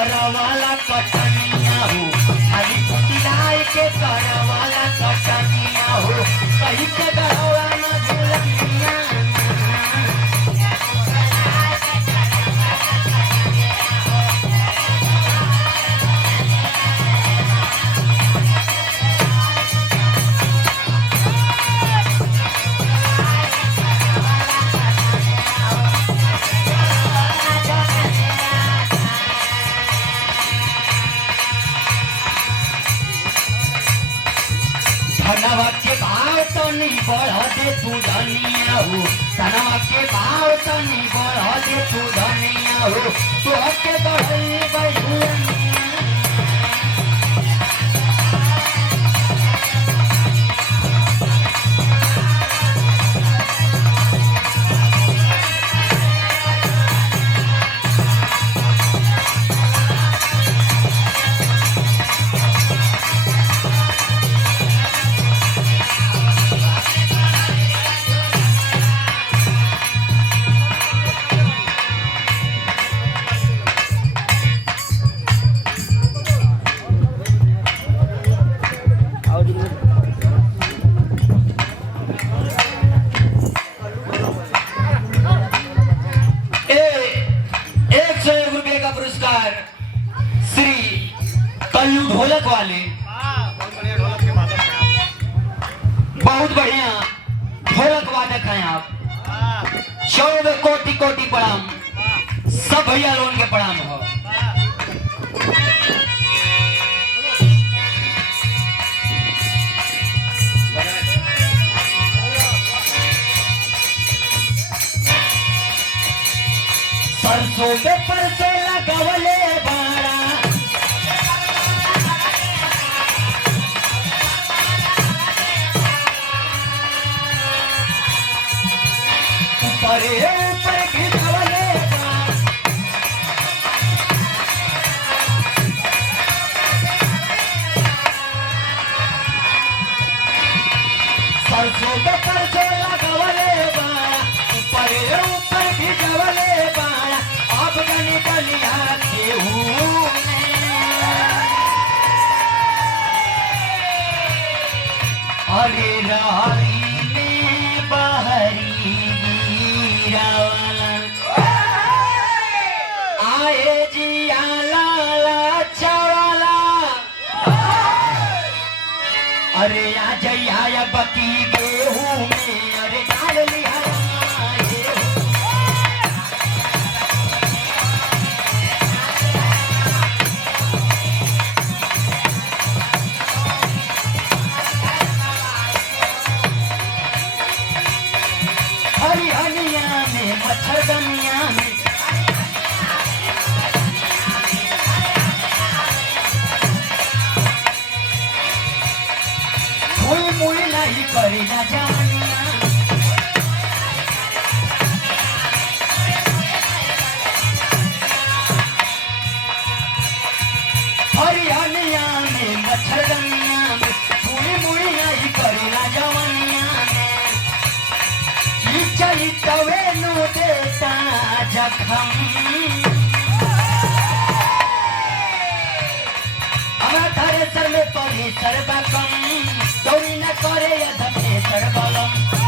करवाला कटनिया हो खाली पुतिलाई के करवाला कटनिया हो कहीं के गहवा न झुलनिया धनवा के भाव तनी बढ़ दे तू धनिया हो धनवा के भाव तनी बढ़ दे तू धनिया हो तो के बढ़ई बढ़िया श्री कल्लू ढोलक वाले बहुत बढ़िया ढोलक वादक हैं आप। 100 कोटि कोटि प्रणाम सब भैया लोगों के प्रणाम हो। सरसों में परसों लगावले बाड़ा ऊपर ऊपर घिसवले सरसों में परसों लगावले बाड़ा ऊपर ऊपर घिसवले बाड़ा अब गनी बलिया केहू अरे रारी में बहरी आए जिया लाला चावाला अरे आ जइया बकी गेहूं में अरे डाल लिया हरियाणिया में मच्छरदनिया में मुई मुई नहीं करी ना जानिया हरियाणिया में मच्छरदनिया में मुई मुई नहीं करी ना जवानिया चली तवे नो देता जखम हमारा थारे सर में पड़ी सर्वकम दौड़ी न करे अधमे सर्वलम